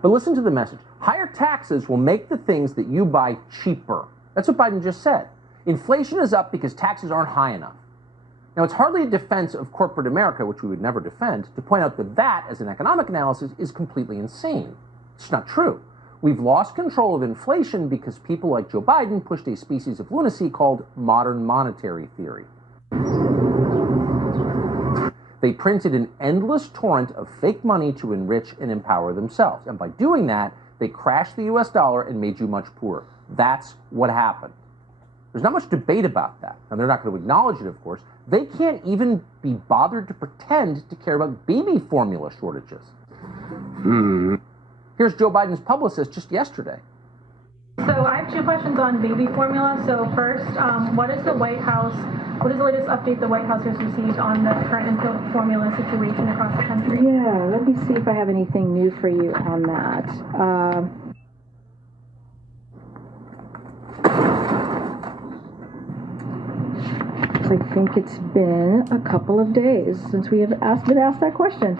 But listen to the message. Higher taxes will make the things that you buy cheaper. That's what Biden just said. Inflation is up because taxes aren't high enough. Now, it's hardly a defense of corporate America, which we would never defend, to point out that that, as an economic analysis, is completely insane. It's not true. We've lost control of inflation because people like Joe Biden pushed a species of lunacy called modern monetary theory. They printed an endless torrent of fake money to enrich and empower themselves. And by doing that, they crashed the US dollar and made you much poorer. That's what happened. There's not much debate about that. And they're not going to acknowledge it, of course. They can't even be bothered to pretend to care about baby formula shortages. Here's Joe Biden's publicist just yesterday. So I have two questions on baby formula. So first, what is the latest update the White House has received on the current infant formula situation across the country? Yeah, let me see if I have anything new for you on that. I think it's been a couple of days since we have been asked that question.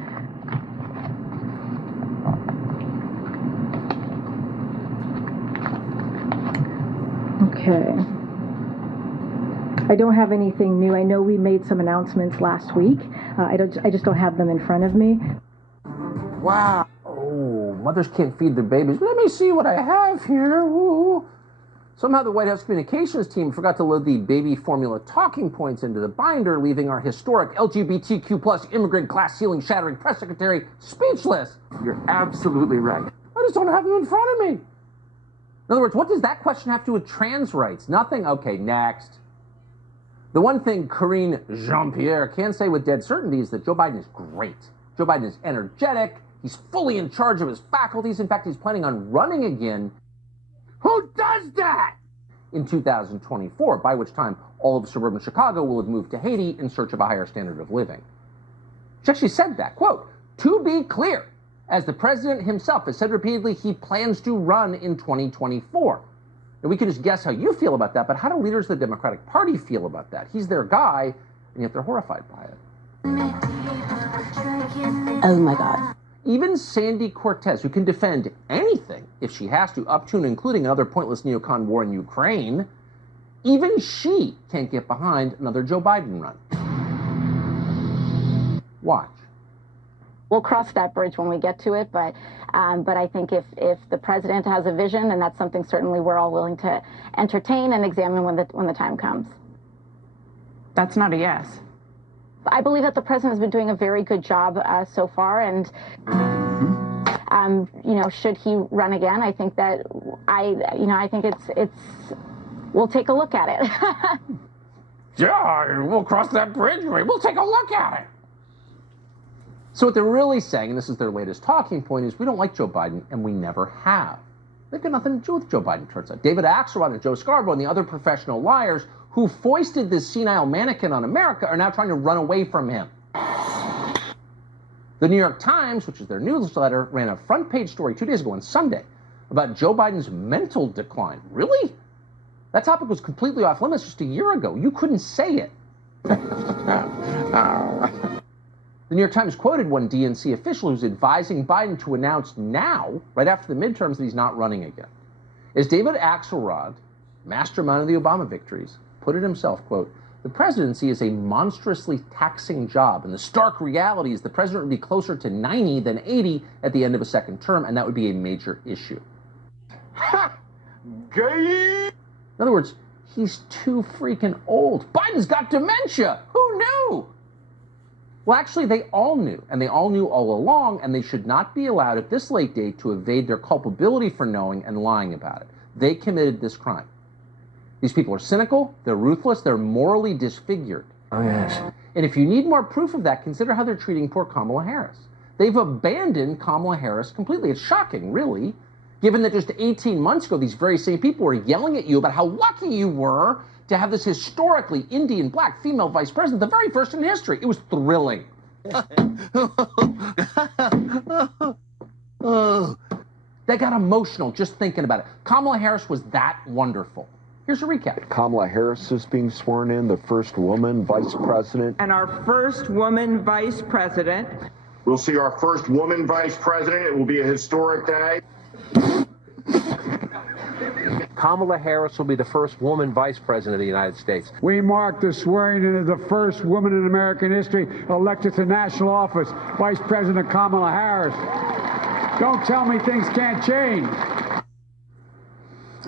Okay. I don't have anything new. I know we made some announcements last week. I just don't have them in front of me. Wow. Oh, mothers can't feed their babies. Let me see what I have here. Ooh. Somehow the White House communications team forgot to load the baby formula talking points into the binder, leaving our historic LGBTQ plus immigrant class ceiling shattering press secretary speechless. You're absolutely right. I just don't have them in front of me. In other words, what does that question have to do with trans rights? Nothing? Okay, next. The one thing Karine Jean-Pierre can say with dead certainty is that Joe Biden is great. Joe Biden is energetic. He's fully in charge of his faculties. In fact, he's planning on running again. Who does that? In 2024, by which time all of suburban Chicago will have moved to Haiti in search of a higher standard of living. She actually said that, quote, to be clear, as the president himself has said repeatedly, he plans to run in 2024. Now, we can just guess how you feel about that, but how do leaders of the Democratic Party feel about that? He's their guy, and yet they're horrified by it. Oh my God. Even Sandy Cortez, who can defend anything if she has to, up to and including another pointless neocon war in Ukraine, even she can't get behind another Joe Biden run. Watch. We'll cross that bridge when we get to it, but I think if the president has a vision, and that's something certainly we're all willing to entertain and examine when the time comes. That's not a yes. I believe that the president has been doing a very good job so far, and should he run again, I think that I think it's we'll take a look at it. Yeah, we'll cross that bridge. We'll take a look at it. So what they're really saying, and this is their latest talking point, is we don't like Joe Biden, and we never have. They've got nothing to do with Joe Biden, turns out. David Axelrod and Joe Scarborough and the other professional liars who foisted this senile mannequin on America are now trying to run away from him. The New York Times, which is their newsletter, ran a front-page story 2 days ago on Sunday about Joe Biden's mental decline. Really? That topic was completely off limits just a year ago. You couldn't say it. The New York Times quoted one DNC official who's advising Biden to announce now, right after the midterms, that he's not running again. As David Axelrod, mastermind of the Obama victories, put it himself, quote, the presidency is a monstrously taxing job, and the stark reality is the president would be closer to 90 than 80 at the end of a second term, and that would be a major issue. Ha! Gay! In other words, he's too freaking old. Biden's got dementia. Who knew? Well, actually, they all knew, and they all knew all along, and they should not be allowed at this late date to evade their culpability for knowing and lying about it. They committed this crime. These people are cynical, they're ruthless, they're morally disfigured. Oh, yes. And if you need more proof of that, consider how they're treating poor Kamala Harris. They've abandoned Kamala Harris completely. It's shocking, really, given that just 18 months ago, these very same people were yelling at you about how lucky you were to have this historically Indian black female vice president, the very first in history. It was thrilling. They got emotional just thinking about it. Kamala Harris was that wonderful. Here's a recap. Kamala Harris is being sworn in, the first woman vice president. And our first woman vice president. We'll see our first woman vice president. It will be a historic day. Kamala Harris will be the first woman vice president of the United States. We mark the swearing in of the first woman in American history elected to national office, Vice President Kamala Harris. Don't tell me things can't change.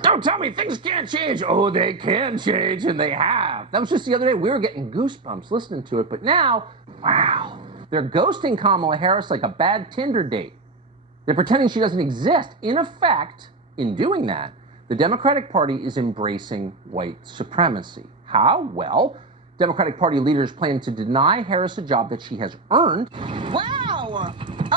Don't tell me things can't change. Oh, they can change, and they have. That was just the other day. We were getting goosebumps listening to it, but now, wow, they're ghosting Kamala Harris like a bad Tinder date. They're pretending she doesn't exist. In effect, in doing that, the Democratic Party is embracing white supremacy. How? Well, Democratic Party leaders plan to deny Harris a job that she has earned. Wow!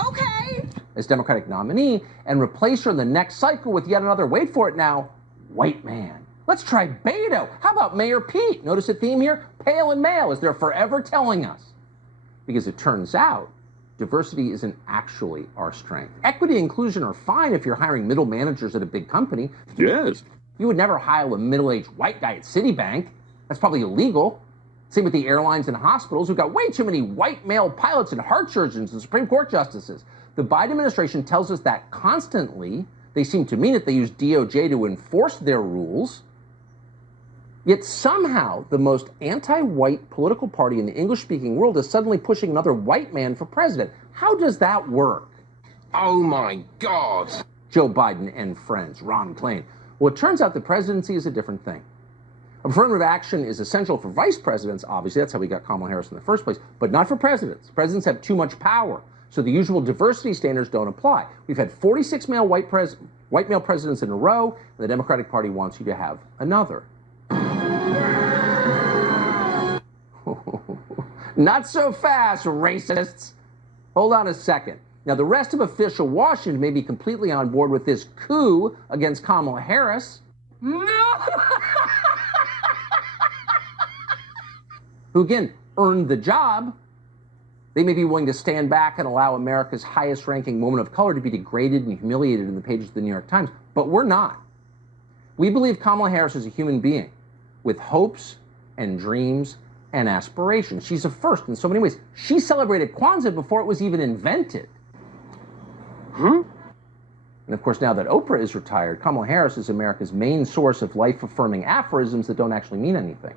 Okay! As Democratic nominee and replace her in the next cycle with yet another, wait for it now, white man. Let's try Beto. How about Mayor Pete? Notice a theme here? Pale and male, as they're forever telling us. Because it turns out, diversity isn't actually our strength. Equity and inclusion are fine if you're hiring middle managers at a big company. Yes. You would never hire a middle-aged white guy at Citibank. That's probably illegal. Same with the airlines and hospitals who've got way too many white male pilots and heart surgeons and Supreme Court justices. The Biden administration tells us that constantly. They seem to mean it. They use DOJ to enforce their rules. Yet somehow the most anti-white political party in the English-speaking world is suddenly pushing another white man for president. How does that work? Oh my God. Joe Biden and friends, Ron Klain. Well, it turns out the presidency is a different thing. Affirmative action is essential for vice presidents, obviously. That's how we got Kamala Harris in the first place, but not for presidents. Presidents have too much power, so the usual diversity standards don't apply. We've had 46 white male presidents in a row, and the Democratic Party wants you to have another. Not so fast, racists. Hold on a second. Now, the rest of official Washington may be completely on board with this coup against Kamala Harris. No! Who, again, earned the job. They may be willing to stand back and allow America's highest-ranking woman of color to be degraded and humiliated in the pages of the New York Times, but we're not. We believe Kamala Harris is a human being with hopes and dreams and aspirations. She's a first in so many ways. She celebrated Kwanzaa before it was even invented. And of course, now that Oprah is retired, Kamala Harris is America's main source of life-affirming aphorisms that don't actually mean anything.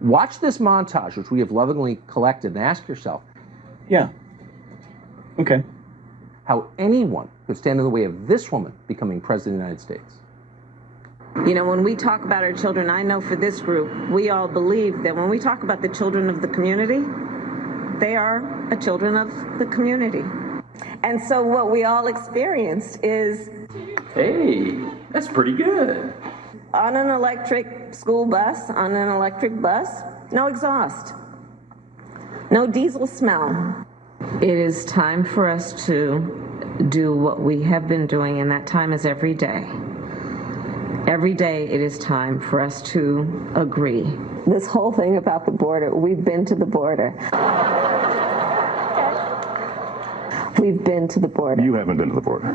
Watch this montage, which we have lovingly collected, and ask yourself, yeah, okay, how anyone could stand in the way of this woman becoming president of the United States. You know, when we talk about our children, I know for this group, we all believe that when we talk about the children of the community, they are children of the community. And so what we all experienced is... Hey, that's pretty good. On an electric school bus, on an electric bus, no exhaust, no diesel smell. It is time for us to do what we have been doing, and that time is every day. Every day it is time for us to agree. This whole thing about the border, we've been to the border. We've been to the border. You haven't been to the border.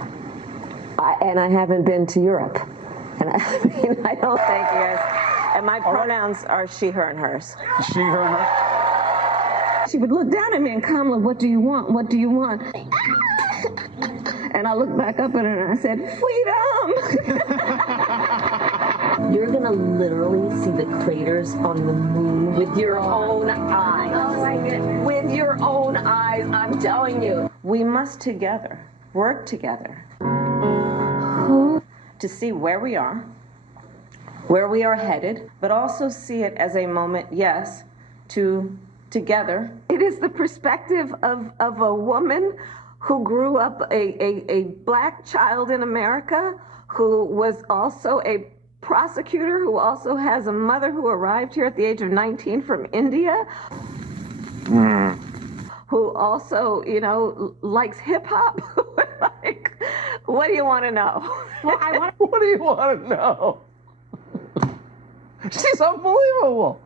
And I haven't been to Europe. And I don't think you guys. And my pronouns are she, her, and hers. She, her, and her? She would look down at me and Kamala, what do you want? What do you want? And I looked back up at her and I said, freedom! You're gonna literally see the craters on the moon with your own eyes. Oh my goodness. With your own eyes, I'm telling you. We must together, work together to see where we are headed, but also see it as a moment, yes, to together. It is the perspective of a woman who grew up a black child in America, who was also a prosecutor, who also has a mother who arrived here at the age of 19 from India, who also, you know, likes hip hop. Like, what do you want to know? Well, what do you want to know? She's unbelievable.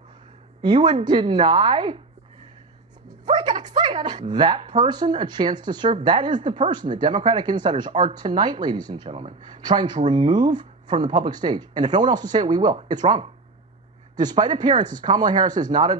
You would deny Freaking excited! that person a chance to serve? That is the person that Democratic insiders are tonight, ladies and gentlemen, trying to remove from the public stage. And if no one else will say it, we will. It's wrong. Despite appearances, Kamala Harris is not a